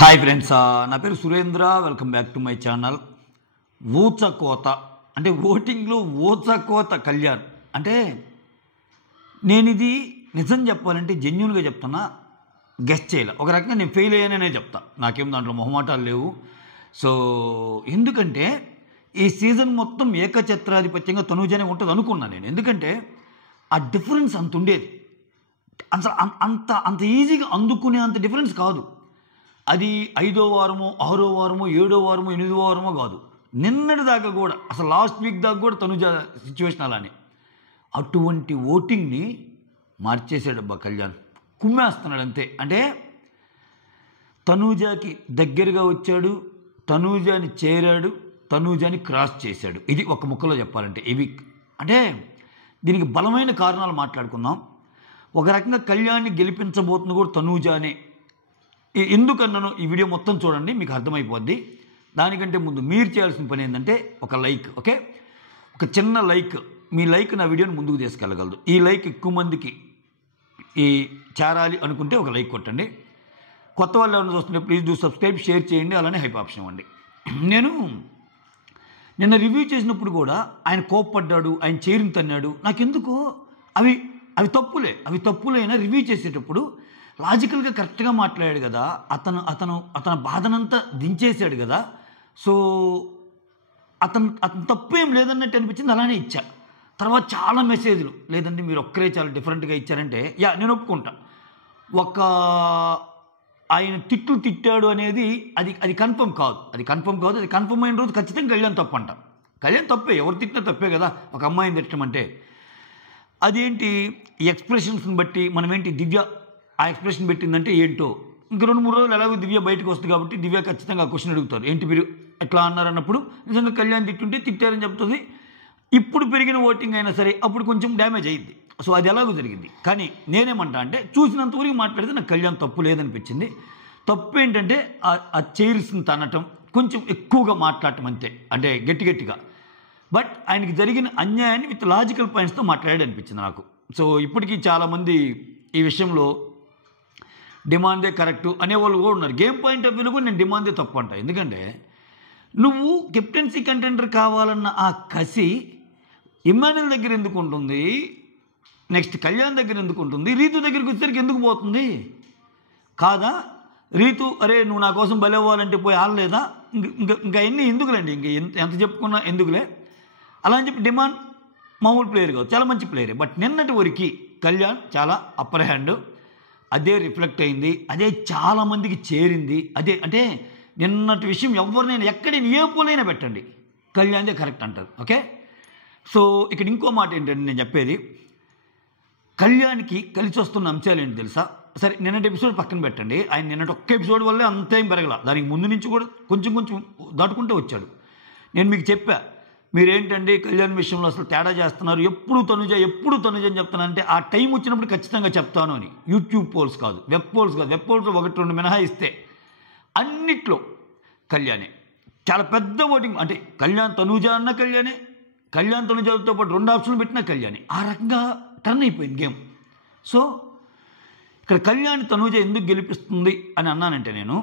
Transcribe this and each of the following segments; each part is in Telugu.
హాయ్ ఫ్రెండ్స్, నా పేరు Surendra. Welcome back to my channel. ఊచకోత అంటే ఓటింగ్లో ఊచకోత కళ్యాణ్ అంటే నేను ఇది నిజం చెప్పాలంటే జెన్యున్గా చెప్తున్నా, గెస్ట్ చేయాలి. ఒక రకంగా నేను ఫెయిల్ అయ్యాననే చెప్తా, నాకేం దాంట్లో మొహమాటాలు లేవు. సో ఎందుకంటే ఈ సీజన్ మొత్తం ఏకఛత్రాధిపత్యంగా తనూజనే ఉంటుంది అనుకున్నాను నేను. ఎందుకంటే ఆ డిఫరెన్స్ అంత ఉండేది, అసలు అంత అంత ఈజీగా అందుకునే అంత డిఫరెన్స్ కాదు. అది 5వ వారమో 6వ వారమో 7వ వారమో 8వ వారమో కాదు, నిన్నటి దాకా కూడా, అసలు లాస్ట్ వీక్ దాకా కూడా తనుజ సిచ్యువేషన్ అలానే. అటువంటి ఓటింగ్ని మార్చేసాడబ్బా కళ్యాణ్, కుమ్మేస్తున్నాడు అంతే. అంటే తనూజాకి దగ్గరగా వచ్చాడు, తనూజాని చేరాడు, తనూజాని క్రాస్ చేశాడు. ఇది ఒక ముక్కలో చెప్పాలంటే ఇవి. అంటే దీనికి బలమైన కారణాలు మాట్లాడుకుందాం. ఒక రకంగా కళ్యాణ్ని గెలిపించబోతుంది కూడా తనూజానే. ఎందుకన్నాను ఈ వీడియో మొత్తం చూడండి, మీకు అర్థమైపోద్ది. దానికంటే ముందు మీరు చేయాల్సిన పని ఏంటంటే ఒక లైక్. ఓకే, ఒక చిన్న లైక్, మీ లైక్ నా వీడియోని ముందుకు తీసుకెళ్ళగలదు. ఈ లైక్ ఎక్కువ మందికి చేరాలి అనుకుంటే ఒక లైక్ కొట్టండి. కొత్త వాళ్ళు ఎవరైనా చూస్తుంటే ప్లీజ్ డూ సబ్స్క్రైబ్, షేర్ చేయండి, అలానే హైప్ ఆప్షన్ ఇవ్వండి. నేను నిన్న రివ్యూ చేసినప్పుడు కూడా ఆయన కోప్పడ్డాడు, ఆయన చేరిని తన్నాడు. నాకెందుకో అవి అవి తప్పులే, అవి తప్పులైనా రివ్యూ చేసేటప్పుడు లాజికల్గా కరెక్ట్గా మాట్లాడాడు కదా, అతను బాధనంతా దించేశాడు కదా. సో అతను తప్పేం లేదన్నట్టు అనిపించింది, అలానే ఇచ్చా. తర్వాత చాలా మెసేజ్లు, లేదంటే మీరు ఒక్కరే చాలా డిఫరెంట్గా ఇచ్చారంటే నేను ఒప్పుకుంటా. ఆయన తిట్టాడు అనేది అది కన్ఫర్మ్ కాదు, అది కన్ఫర్మ్ అయిన రోజు ఖచ్చితంగా కళ్యాణ్ తప్పు అంట. కళ్యాణ్ తప్పే, ఎవరు తిట్టినా తప్పే కదా. ఒక అమ్మాయిని తిట్టడం అంటే అదేంటి, ఈ ఎక్స్ప్రెషన్స్ని బట్టి మనం ఏంటి, దివ్య ఆ ఎక్స్ప్రెషన్ పెట్టిందంటే ఏంటో, ఇంక 2-3 రోజులు ఎలాగో దివ్య బయటకు వస్తుంది కాబట్టి దివ్య ఖచ్చితంగా ఆ క్వశ్చన్ అడుగుతారు, ఏంటి మీరు ఎట్లా అన్నారన్నప్పుడు నిజంగా కళ్యాణ్ తిట్టుంటే తిట్టారని చెప్తుంది. ఇప్పుడు పెరిగిన ఓటింగ్ అయినా సరే అప్పుడు కొంచెం డ్యామేజ్ అయ్యింది. సో అది ఎలాగో జరిగింది. కానీ నేనేమంటా అంటే చూసినంతవరకు మాట్లాడితే నాకు కళ్యాణ్ తప్పు లేదనిపించింది. తప్పు ఏంటంటే ఆ చైర్స్ని తనటం, కొంచెం ఎక్కువగా మాట్లాడటం అంతే, అంటే గట్టిగా. బట్ ఆయనకి జరిగిన అన్యాయాన్ని విత్ లాజికల్ పాయింట్స్తో మాట్లాడాడు అనిపించింది నాకు. సో ఇప్పటికీ చాలామంది ఈ విషయంలో డిమాండే కరెక్టు అనేవాళ్ళు కూడా ఉన్నారు. గేమ్ పాయింట్ ఆఫ్ వ్యూలో కూడా నేను డిమాండే తప్పు అంట. ఎందుకంటే నువ్వు కెప్టెన్సీ కంటెండర్ కావాలన్న ఆ కసి ఇమ్మాన్యుల్ దగ్గర ఎందుకు ఉంటుంది, నెక్స్ట్ కళ్యాణ్ దగ్గర ఎందుకు ఉంటుంది, రీతు దగ్గరికి వచ్చేసరికి ఎందుకు పోతుంది కాదా? రీతు అరే నువ్వు నా కోసం బలవ్వాలంటే పోయి ఆడలేదా, ఇంకా ఎన్ని ఎందుకులేండి, ఎంత చెప్పుకున్నా ఎందుకులే అలా అని చెప్పి డిమాండ్ మామూలు ప్లేయర్ కాదు, చాలా మంచి ప్లేయరే. బట్ నిన్నటి వరకు కళ్యాణ్ చాలా అప్పర్ హ్యాండ్, అదే రిఫ్లెక్ట్ అయింది, అదే చాలామందికి చేరింది. అదే అంటే నిన్నటి విషయం ఎవరినైనా ఎక్కడైనా ఏ పోలైనా పెట్టండి కళ్యాణ్దే కరెక్ట్ అంటారు. ఓకే, సో ఇక్కడ ఇంకో మాట ఏంటంటే నేను చెప్పేది, కళ్యాణ్కి కలిసి వస్తున్న అంశాలు ఏంటి తెలుసా? సరే నిన్నటి ఎపిసోడ్ పక్కన పెట్టండి, ఆయన నిన్నటి ఒక్క ఎపిసోడ్ వల్లే అంతేం పెరగల, దానికి ముందు నుంచి కూడా కొంచెం దాటుకుంటూ వచ్చాడు. నేను మీకు చెప్పా, మీరేంటండి కళ్యాణ్ విషయంలో అసలు తేడా చేస్తున్నారు, ఎప్పుడు తనుజ అని చెప్తానంటే ఆ టైం వచ్చినప్పుడు ఖచ్చితంగా చెప్తాను అని. యూట్యూబ్ పోల్స్ కాదు, వెబ్ పోల్స్ 1-2 మినహాయిస్తే అన్నిట్లో కళ్యాణే చాలా పెద్ద ఓటింగ్. అంటే కళ్యాణ్ తనుజ అన్న కళ్యాణే, కళ్యాణ్ తనుజతో పాటు 2 ఆప్షన్లు పెట్టినా కళ్యాణే. ఆ రకంగా టర్న్ అయిపోయింది గేమ్. సో ఇక్కడ కళ్యాణ్ తనుజ ఎందుకు గెలిపిస్తుంది అని అన్నానంటే నేను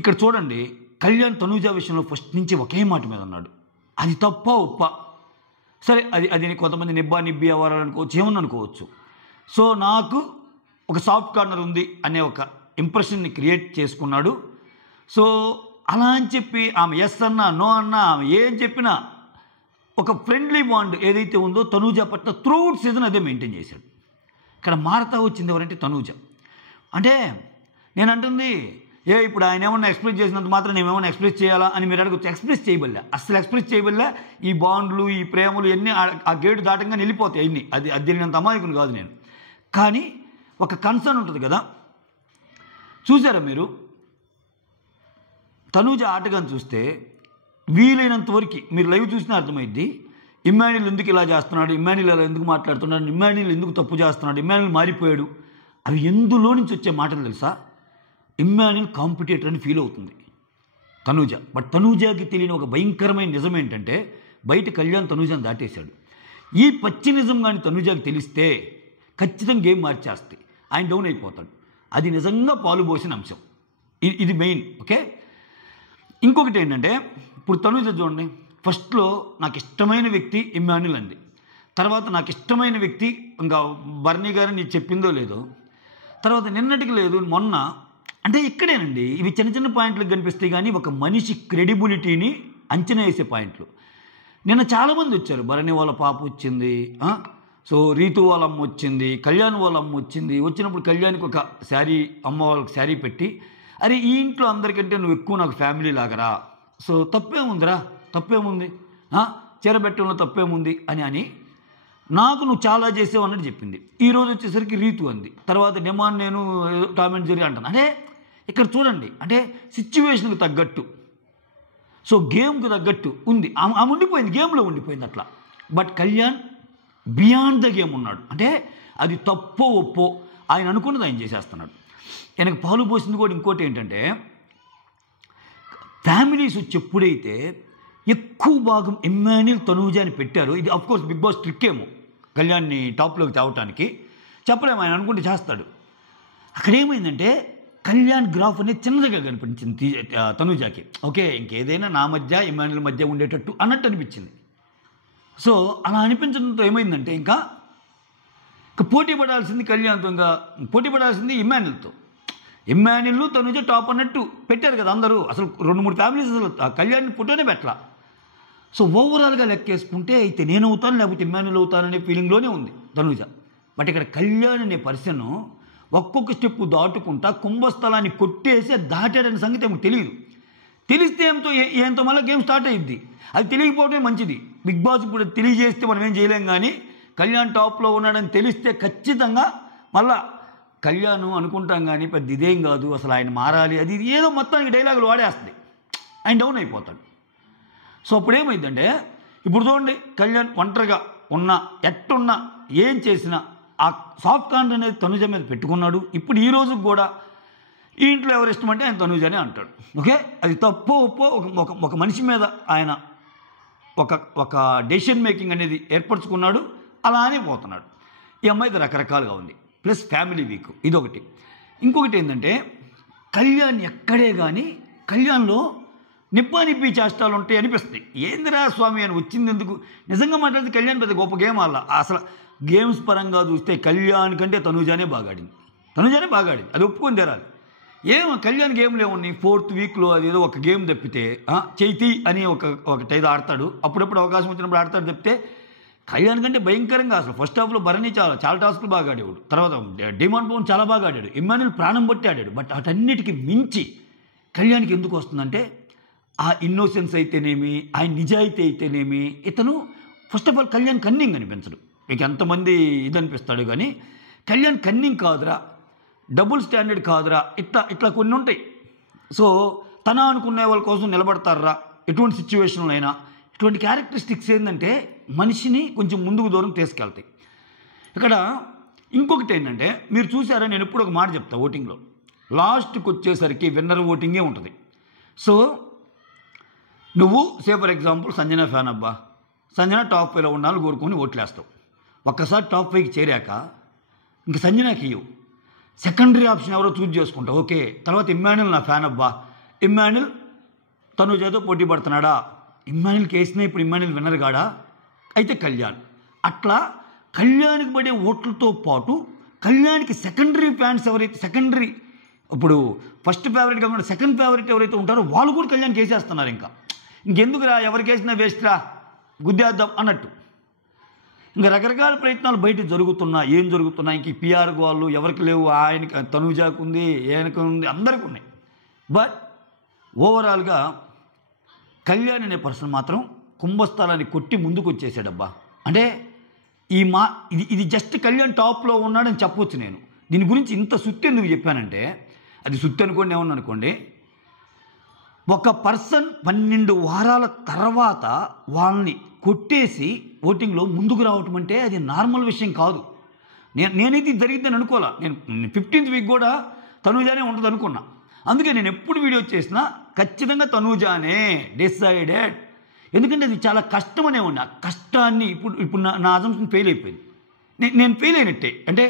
ఇక్కడ చూడండి, కళ్యాణ్ తనుజ విషయంలో ఫస్ట్ నుంచి ఒకే మాట మీద అన్నాడు, అది తప్ప ఉప్ప. సరే అది కొంతమంది నిబ్బి అవ్వాలనుకోవచ్చు, ఏమని అనుకోవచ్చు. సో నాకు ఒక సాఫ్ట్ కార్నర్ ఉంది అనే ఒక ఇంప్రెషన్ని క్రియేట్ చేసుకున్నాడు. సో అలా అని చెప్పి ఆమె ఎస్ అన్నా నో అన్నా ఆమె ఏం చెప్పినా ఒక ఫ్రెండ్లీ బాండ్ ఏదైతే ఉందో తనూజ పట్ల త్రూఅవుట్ సీజన్ అదే మెయింటైన్ చేశాడు. ఇక్కడ మారతా వచ్చింది ఎవరంటే తనూజ. అంటే నేను అంటుంది ఇప్పుడు ఆయన ఏమన్నా ఎక్స్ప్రెస్ చేసినంత మాత్రం నేనేమన్నా ఎక్స్ప్రెస్ చేయాలా అని మీరు అడగచ్చు. ఎక్స్ప్రెస్ చేయబల్లా, అసలు ఎక్స్ప్రెస్ చేయబల్లా. ఈ బాండ్లు ఈ ప్రేమలు ఇవన్నీ ఆ గేటు దాటంగా వెళ్ళిపోతాయి అన్నీ. అది తెలియనంత అమాయకుని కాదు నేను. కానీ ఒక కన్సర్న్ ఉంటుంది కదా. చూసారా మీరు తనూజ ఆటగాని చూస్తే వీలైనంత వరకు మీరు లైవ్ చూసినా అర్థమైద్ది, ఇమ్మాన్యుల్ ఎందుకు ఇలా చేస్తున్నాడు, ఇమ్మాన్యుల్ ఇలా ఎందుకు మాట్లాడుతున్నాడు, ఇమ్మాన్యుల్ ఎందుకు తప్పు చేస్తున్నాడు, ఇమ్మాన్యుల్ మారిపోయాడు, అవి ఎందులో నుంచి వచ్చే మాటలు తెలుసా? ఇమ్మాన్యుల్ కాంపిటేటర్ అని ఫీల్ అవుతుంది తనూజ. బట్ తనూజకి తెలియని ఒక భయంకరమైన నిజం ఏంటంటే బయట కళ్యాణ్ తనూజని దాటేశాడు. ఈ పచ్చి నిజం కానీ తనూజకి తెలిస్తే ఖచ్చితంగా గేమ్ మార్చేస్తాయి, ఆయన డౌన్ అయిపోతాడు. అది నిజంగా పాలు పోసిన అంశం. ఇది మెయిన్. ఓకే, ఇంకొకటి ఏంటంటే ఇప్పుడు తనూజ చూడండి, ఫస్ట్లో నాకు ఇష్టమైన వ్యక్తి ఇమ్మాన్యుల్ అంది. తర్వాత నాకు ఇష్టమైన వ్యక్తి ఇంకా బర్నీ గారు నీకు చెప్పిందో లేదో, తర్వాత నిన్నటికి లేదు మొన్న. అంటే ఇక్కడేనండి ఇవి చిన్న చిన్న పాయింట్లకు కనిపిస్తాయి కానీ ఒక మనిషి క్రెడిబిలిటీని అంచనా వేసే పాయింట్లు. నిన్న చాలామంది వచ్చారు, భరణి వాళ్ళ పాప వచ్చింది, సో రీతు వాళ్ళ అమ్మ వచ్చింది, కళ్యాణ్ వాళ్ళ అమ్మ వచ్చింది. వచ్చినప్పుడు కళ్యాణ్కి ఒక శారీ, అమ్మ వాళ్ళకి శారీ పెట్టి, అరే ఈ ఇంట్లో అందరికంటే నువ్వు ఎక్కువ నాకు ఫ్యామిలీ లాగరా, సో తప్పేముందిరా, తప్పేముంది, చీరబెట్టంలో తప్పేముంది అని నాకు నువ్వు చాలా చేసావు అన్నట్టు చెప్పింది. ఈరోజు వచ్చేసరికి రీతు అంది, తర్వాత డిమాండ్ నేను టామ్ అండ్ జెర్రీ అంటాను. అంటే ఇక్కడ చూడండి, అంటే సిచ్యువేషన్కి తగ్గట్టు, సో గేమ్కి తగ్గట్టు ఉంది. ఆమె ఉండిపోయింది, గేమ్లో ఉండిపోయింది అట్లా. But Kalyan beyond the game ఉన్నాడు. అంటే అది తప్పో ఒప్పో ఆయన అనుకున్నది ఆయన చేసేస్తున్నాడు. ఆయనకు పాలు పోసింది కూడా ఇంకోటి ఏంటంటే, ఫ్యామిలీస్ వచ్చి ఎప్పుడైతే ఎక్కువ భాగం ఇమ్మాన్యుల్, తనూజ అని పెట్టారు. ఇది అఫ్కోర్స్ బిగ్ బాస్ ట్రిక్ ఏమో కళ్యాణ్ని టాప్లోకి తేవటానికి, చెప్పలేము, ఆయన అనుకుంటే చేస్తాడు. అక్కడ ఏమైందంటే కళ్యాణ్ గ్రాఫ్ అనేది చిన్నదిగా కనిపించింది తనూజాకి. ఓకే, ఇంకేదైనా నా మధ్య ఇమ్మాన్యుల్ మధ్య ఉండేటట్టు అన్నట్టు అనిపించింది. సో అలా అనిపించడంతో ఏమైందంటే ఇంకా పోటీ పడాల్సింది కళ్యాణ్తో, ఇంకా పోటీ పడాల్సింది ఇమ్మాన్యుల్తో. ఇమ్మాన్యుల్, తనూజ టాప్ అన్నట్టు పెట్టారు కదా అందరూ. అసలు 2-3 ఫ్యామిలీస్ అసలు కళ్యాణ్ని ఫోటోనే పెట్టలా. సో ఓవరాల్గా లెక్కేసుకుంటే అయితే నేను అవుతాను లేకపోతే ఇమ్మాన్యుల్ అవుతాననే ఫీలింగ్లోనే ఉంది తనూజ. బట్ ఇక్కడ కళ్యాణ్ అనే పర్సన్ ఒక్కొక్క స్టెప్పు దాటుకుంటా కుంభస్థలాన్ని కొట్టేసి దాటాడనే సంగతి ఏమో తెలియదు. తెలిస్తే ఏంతో మళ్ళీ గేమ్ స్టార్ట్ అయ్యిద్ది. అది తెలియకపోవడమే మంచిది. బిగ్ బాస్ ఇప్పుడు తెలియజేస్తే మనం ఏం చేయలేం, కానీ కళ్యాణ్ టాప్లో ఉన్నాడని తెలిస్తే ఖచ్చితంగా మళ్ళా కళ్యాణ్ అనుకుంటాం కానీ పెద్ద ఇదేం కాదు, అసలు ఆయన మారాలి, అది ఏదో మొత్తానికి డైలాగులు వాడేస్తుంది, ఆయన డౌన్ అయిపోతాడు. సో అప్పుడు ఏమైందంటే ఇప్పుడు చూడండి, కళ్యాణ్ ఒంటరిగా ఉన్నా ఎట్టున్నా ఏం చేసినా ఆ సాఫ్ట్ కార్నర్ అనేది తనూజ మీద పెట్టుకున్నాడు. ఇప్పుడు ఈ రోజుకి కూడా ఈ ఇంట్లో ఎవరు ఇష్టం అంటే ఆయన తనూజనే అంటాడు. ఓకే, అది తప్పో ఒప్పో ఒక మనిషి మీద ఆయన ఒక డెసిషన్ మేకింగ్ అనేది ఏర్పరచుకున్నాడు, అలానే పోతున్నాడు. ఈ అమ్మాయిది రకరకాలుగా ఉంది, ప్లస్ ఫ్యామిలీ వీక్ ఇదొకటి. ఇంకొకటి ఏంటంటే కళ్యాణ్ ఎక్కడే కానీ కళ్యాణ్లో నిప్పి చేష్టాలు ఉంటాయి అనిపిస్తాయి. ఏందిరా స్వామి అని వచ్చింది ఎందుకు? నిజంగా మాట్లాడితే కళ్యాణ్ పెద్ద గొప్ప గేమ్ అలా. అసలు గేమ్స్ పరంగా చూస్తే కళ్యాణ్ కంటే తనూజానే బాగా ఆడింది, అది ఒప్పుకొని తెరాలి. ఏమో కళ్యాణ్ గేమ్లు ఏమున్నాయి, 4th వీక్లో అదేదో ఒక గేమ్ తప్పితే చైతి అని ఒకటైదో ఆడతాడు, అప్పుడప్పుడు అవకాశం వచ్చినప్పుడు ఆడతాడు తప్పితే కళ్యాణ్ కంటే భయంకరంగా అసలు ఫస్ట్ హాఫ్లో భరణి చాలా టాస్కులు బాగా ఆడేవాడు, తర్వాత డిమాండ్ పవన్ చాలా బాగా ఆడాడు, ఇమ్మాన్యుల్ ప్రాణం బట్టి ఆడాడు. బట్ అటన్నిటికీ మించి కళ్యాణ్కి ఎందుకు వస్తుందంటే ఆ ఇన్నోసెన్స్ అయితేనేమి, ఆయన నిజాయితీ అయితేనేమి, ఇతను first of all Kalyan cunning అనిపించడు. మీకు ఎంతమంది ఇది అనిపిస్తాడు కానీ కళ్యాణ్ కన్నింగ్ కాదురా, డబుల్ స్టాండర్డ్ కాదురా, ఇట్లా కొన్ని ఉంటాయి. సో తన అనుకునే వాళ్ళ కోసం నిలబడతారా ఎటువంటి సిచ్యువేషన్లో అయినా. ఇటువంటి క్యారెక్టరిస్టిక్స్ ఏంటంటే మనిషిని కొంచెం ముందుకు దూరం తీసుకెళ్తాయి. ఇక్కడ ఇంకొకటి ఏంటంటే మీరు చూసారా, నేను ఎప్పుడు ఒక మాట చెప్తా, ఓటింగ్లో లాస్ట్కి వచ్చేసరికి విన్నర్ ఓటింగే ఉంటుంది. సో నువ్వు ఫర్ ఎగ్జాంపుల్ సంజన ఫ్యాన్ అబ్బా, సంజన టాప్ 5లో ఉండాలని కోరుకొని ఓట్లేస్తావు. ఒక్కసారి టాప్ 5కి చేరాక ఇంక సంజనకి ఇవ్వు, సెకండరీ ఆప్షన్ ఎవరో చూజ్ చేసుకుంటావు. ఓకే, తర్వాత ఇమ్మాన్యుల్ నా ఫ్యాన్ అబ్బా, ఇమ్మాన్యుల్ తనూజతో పోటీ పడుతున్నాడా, ఇమ్మాన్యుల్కి వేసినా ఇప్పుడు ఇమ్మాన్యుల్ విన్నర్ కాడా, అయితే కళ్యాణ్. అట్లా కళ్యాణ్కి పడే ఓట్లతో పాటు కళ్యాణ్కి సెకండరీ ఫ్యాన్స్ ఎవరైతే, సెకండరీ ఇప్పుడు ఫస్ట్ ఫేవరెట్ కాకుండా సెకండ్ ఫేవరెట్ ఎవరైతే ఉంటారో వాళ్ళు కూడా కళ్యాణ్కి వేసేస్తున్నారు. ఇంకెందుకురా ఎవరికి వేసినా వేస్ట్రా, గుద్దేద్దాం అన్నట్టు. ఇంకా రకరకాల ప్రయత్నాలు బయట ఏం జరుగుతున్నా ఇంక పిఆర్ వాళ్ళు ఎవరికి లేవు, ఆయనకి తనూజాకు ఉంది, ఆయనకు ఉంది, అందరికీ ఉన్నాయి. బట్ ఓవరాల్గా కళ్యాణ్ అనే పర్సన్ మాత్రం కుంభస్థలాన్ని కొట్టి ముందుకు వచ్చేసాడబ్బా. అంటే ఇది జస్ట్ కళ్యాణ్ టాప్లో ఉన్నాడని చెప్పొచ్చు నేను. దీని గురించి ఇంత సుత్తి ఎందుకు చెప్పానంటే, అది సుత్తి అనుకోండి, ఏమన్నా అనుకోండి, ఒక పర్సన్ 12 వారాల తర్వాత వాళ్ళని కొట్టేసి ఓటింగ్లో ముందుకు రావటం అంటే అది నార్మల్ విషయం కాదు. నేనైతే ఇది జరిగిద్దని అనుకోలే. నేను 15th వీక్ కూడా తనూజానే ఉంటుంది అనుకున్నా. అందుకే నేను ఎప్పుడు వీడియో చేసినా ఖచ్చితంగా తనూజానే డిసైడెడ్. ఎందుకంటే అది చాలా కష్టమనే ఉంది. ఆ కష్టాన్ని ఇప్పుడు నా అజంప్షన్ ఫెయిల్ అయిపోయింది. నేను ఫెయిల్ అయినట్టే. అంటే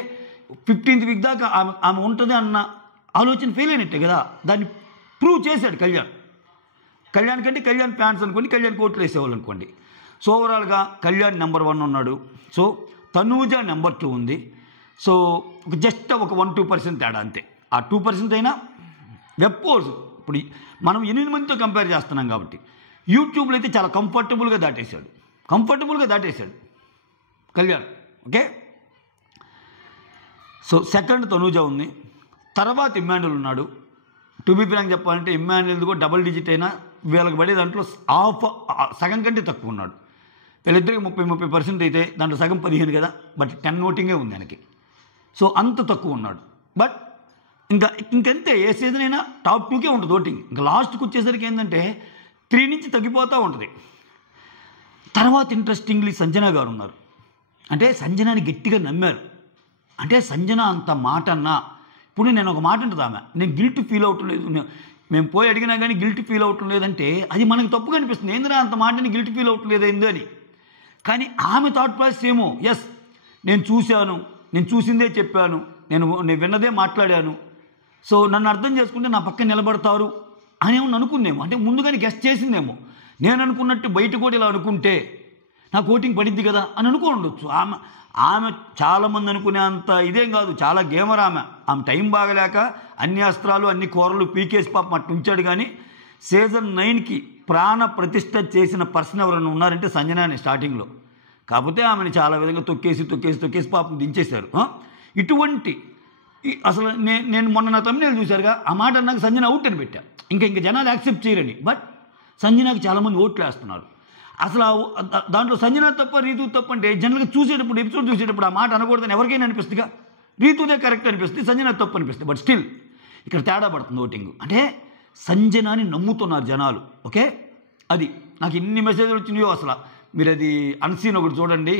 15th వీక్ దాకా ఆమె ఉంటుంది అన్న ఆలోచన ఫెయిల్ అయినట్టే కదా. దాన్ని ప్రూవ్ చేశాడు కళ్యాణ్ కంటే కళ్యాణ్ ఫ్యాన్స్ అనుకోండి, కళ్యాణ్ కోట్లు వేసేవాళ్ళు అనుకోండి. సో ఓవరాల్గా కళ్యాణ్ నెంబర్ 1 ఉన్నాడు. సో తనూజ నెంబర్ 2 ఉంది. సో జస్ట్ ఒక 1-2% తేడా అంతే. ఆ 2% అయినా వెబ్ పోర్స్ ఇప్పుడు మనం 8 మందితో కంపేర్ చేస్తున్నాం కాబట్టి యూట్యూబ్లో అయితే చాలా కంఫర్టబుల్గా దాటేశాడు Kalyan. Okay, so second Tanuja ఉంది, తర్వాత ఇమ్మాన్యుల్ ఉన్నాడు. టు బి ఫ్రాంక్ చెప్పాలంటే ఇమ్మాన్యుల్ది కూడా డబుల్ డిజిట్ అయినా వీళ్ళకి పడే దాంట్లో సగం కంటే తక్కువ ఉన్నాడు. వీళ్ళిద్దరికి 30% అయితే దాంట్లో సగం 15 కదా, బట్ 10 ఓటింగే ఉంది ఆయనకి. సో అంత తక్కువ ఉన్నాడు. బట్ ఇంకంతే, ఏ సీజన్ అయినా టాప్ 2కే ఉంటుంది ఓటింగ్. ఇంకా లాస్ట్కి వచ్చేసరికి ఏంటంటే 3 నుంచి తగ్గిపోతూ ఉంటుంది. తర్వాత ఇంట్రెస్టింగ్లీ సంజన గారు ఉన్నారు. అంటే సంజనాని గట్టిగా నమ్మారు. అంటే సంజన అంత మాట అన్నా, ఇప్పుడు నేను ఒక మాట ఉంటుంది ఆమె, నేను గిల్ట్ ఫీల్ అవటం లేదు, మేము పోయి అడిగినా కానీ గిల్ట్ ఫీల్ అవటం లేదంటే అది మనకు తప్పుగా అనిపిస్తుంది. ఏందిరా అంత మాటని గిల్ట్ ఫీల్ అవటం లేదేందో అని. కానీ ఆమె థాట్ ప్రాసెస్ ఏమో, ఎస్ నేను చూశాను, నేను చూసిందే చెప్పాను, నేను విన్నదే మాట్లాడాను, సో నన్ను అర్థం చేసుకుంటే నా పక్కన నిలబడతారు అని ఏమన్నా అనుకుందేమో. అంటే ముందుగానే గెస్ట్ చేసిందేమో, నేను అనుకున్నట్టు బయట కూడా ఇలా అనుకుంటే నాకు ఓటింగ్ పడిద్ది కదా అని అనుకో ఉండొచ్చు. ఆమె చాలామంది అనుకునే అంత ఇదేం కాదు, చాలా గేమర్ ఆమె టైం బాగలేక అన్ని అస్త్రాలు అన్ని కూరలు పీకేసి పాపం అట్టు ఉంచాడు. కానీ సీజన్ 9కి ప్రాణ ప్రతిష్ఠ చేసిన పర్సన్ ఎవరైనా ఉన్నారంటే సంజనాని స్టార్టింగ్లో. కాకపోతే ఆమెను చాలా విధంగా తొక్కేసి పాపం దించేశారు. ఇటువంటి అసలు నేను మొన్న నా తమ్ముళ్ళు చూశారుగా, ఆ మాట నాకు సంజన అవుట్ అని పెట్టా, ఇంకా జనాలు యాక్సెప్ట్ చేయరని. బట్ సంజనాకి చాలామంది ఓట్లు వేస్తున్నారు. అసలు దాంట్లో సంజన తప్ప రీతు తప్ప అంటే జనరల్గా ఎపిసోడ్ చూసేటప్పుడు ఆ మాట అనకూడదని ఎవరికైనా అనిపిస్తుందిగా. రీతుదే కరెక్ట్ అనిపిస్తుంది, సంజన తప్పు అనిపిస్తుంది. బట్ స్టిల్ ఇక్కడ తేడా పడుతుంది ఓటింగ్. అంటే సంజనాని నమ్ముతున్నారు జనాలు. ఓకే, అది నాకు ఇన్ని మెసేజ్లు వచ్చినాయో. అసలు మీరు అది అన్సీన్ ఒకటి చూడండి,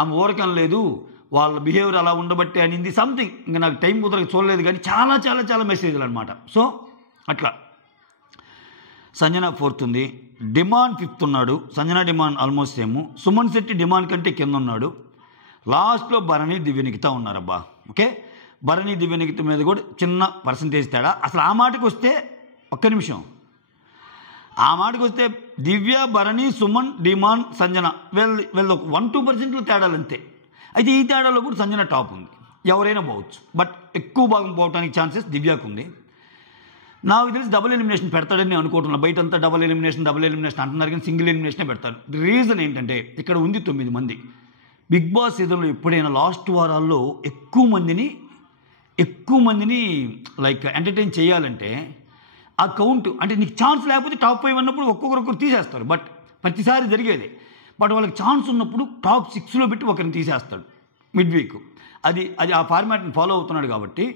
ఆమె ఊరకం లేదు, వాళ్ళ బిహేవియర్ అలా ఉండబట్టే అనింది సంథింగ్. ఇంకా నాకు టైం కుదరక చూడలేదు కానీ చాలా చాలా చాలా మెసేజ్లు అనమాట. సో అట్లా సంజన 4th ఉంది, డిమాండ్ 5th ఉన్నాడు. Sanjana demand almost same. Suman Shetty demand కంటే కింద ఉన్నాడు. లాస్ట్లో భరణి దివ్యనికిత ఉన్నారబ్బా. ఓకే, భరణి దివ్యనికిత మీద కూడా చిన్న పర్సంటేజ్ తేడా. అసలు ఆ మాటకు వస్తే ఒక్క నిమిషం, ఆ మాటకు వస్తే దివ్య, భరణి, సుమన్, డిమాండ్, సంజన వీళ్ళు ఒక 1-2% తేడాలు అంతే. అయితే ఈ తేడాలో కూడా సంజన టాప్ ఉంది. ఎవరైనా పోవచ్చు, బట్ ఎక్కువ భాగం పోవడానికి ఛాన్సెస్ దివ్యాకు ఉంది. నాకు తెలిసి డబుల్ ఎలిమినేషన్ పెడతాడని నేను అనుకుంటున్నాను. బయట అంతా డబుల్ ఎలిమినేషన్ అంటున్నారు కానీ సింగిల్ ఎలిమినేషనే పెడతారు. రీజన్ ఏంటంటే ఇక్కడ ఉంది 9 మంది. బిగ్ బాస్ సీజన్లో ఎప్పుడైనా లాస్ట్ వారాల్లో ఎక్కువ మందిని లైక్ ఎంటర్టైన్ చేయాలంటే ఆ కౌంట్, అంటే నీకు ఛాన్స్ లేకపోతే టాప్ 5 అన్నప్పుడు ఒక్కొక్కరు తీసేస్తారు. బట్ ప్రతిసారి జరిగేది. బట్ వాళ్ళకి ఛాన్స్ ఉన్నప్పుడు టాప్ 6లో పెట్టి ఒకరిని తీసేస్తాడు మిడ్ వీక్. అది ఆ ఫార్మాట్ని ఫాలో అవుతున్నాడు. కాబట్టి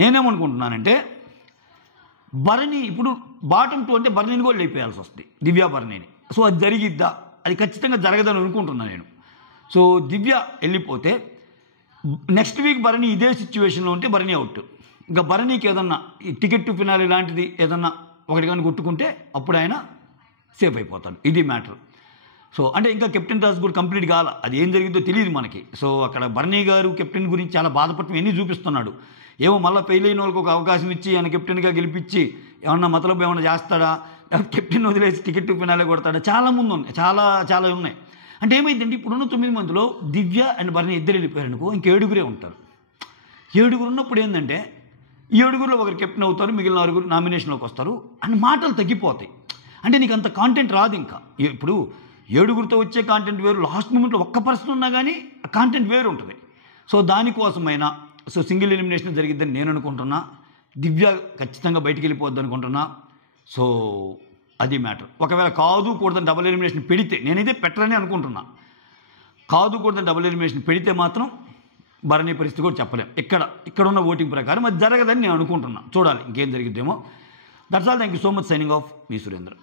నేనేమనుకుంటున్నానంటే భరణి ఇప్పుడు బాటమ్ 2 అంటే భరణిని కూడా లేపేయాల్సి వస్తుంది, దివ్య భరణిని. సో అది జరిగిద్దా? అది ఖచ్చితంగా జరగదని అనుకుంటున్నాను నేను. సో దివ్య వెళ్ళిపోతే నెక్స్ట్ వీక్ భరణి ఇదే సిచ్యువేషన్లో ఉంటే భరణి అవుట్. ఇంకా భరణికి ఏదన్నా ఈ టికెట్ టు ఫినాలి లాంటిది ఏదన్నా ఒకటి కానీ కొట్టుకుంటే అప్పుడు ఆయన సేఫ్ అయిపోతాడు. ఇది మ్యాటర్. సో అంటే ఇంకా కెప్టెన్ టాస్క్ కూడా కంప్లీట్ కాల, అది ఏం జరిగిందో తెలియదు మనకి. సో అక్కడ భరణి గారు కెప్టెన్ గురించి చాలా బాధపడటం ఎన్ని చూపిస్తున్నాడు. ఏమో మళ్ళీ ఫెయిల్ అయిన వాళ్ళకి ఒక అవకాశం ఇచ్చి ఆయన కెప్టెన్గా గెలిపించి ఏమన్నా మతలబు ఏమన్నా చేస్తాడా, కెప్టెన్ వదిలేసి టికెట్ టు ఫినాలే కొడతాడా, చాలా ముందు ఉన్నాయి, చాలా ఉన్నాయి. అంటే ఏమైందంటే ఇప్పుడున్న 9 మందిలో దివ్య అండ్ భరణి ఇద్దరు వెళ్ళిపోయారు అనుకో, ఇంక 7 ఉంటారు. 7 ఉన్నప్పుడు ఏంటంటే ఈ 7లో ఒకరు కెప్టెన్ అవుతారు, మిగిలిన 6 నామినేషన్లోకి వస్తారు అని మాటలు తగ్గిపోతాయి. అంటే నీకు అంత కాంటెంట్ రాదు. ఇంకా ఇప్పుడు 7తో వచ్చే కాంటెంట్ వేరు, లాస్ట్ మూమెంట్లో ఒక్క పర్సన్ ఉన్నా కానీ ఆ కాంటెంట్ వేరు ఉంటుంది. సో దానికోసమైనా సో సింగిల్ ఎలిమినేషన్ జరిగిద్దని నేను అనుకుంటున్నా. దివ్య ఖచ్చితంగా బయటికి వెళ్ళిపోద్ది అనుకుంటున్నా. సో అది మ్యాటర్. ఒకవేళ కాదు కూడదని డబుల్ ఎలిమినేషన్ పెడితే, నేనైతే పెట్టరని అనుకుంటున్నా, కాదు కూడదని డబుల్ ఎలిమినేషన్ పెడితే మాత్రం భరణి పరిస్థితి కూడా చెప్పలేం. ఇక్కడ ఉన్న ఓటింగ్ ప్రకారం అది జరగదని నేను అనుకుంటున్నా. చూడాలి ఇంకేం జరిగిద్దేమో. That's all. Thank you so much. Signing off, మీ సురేంద్ర.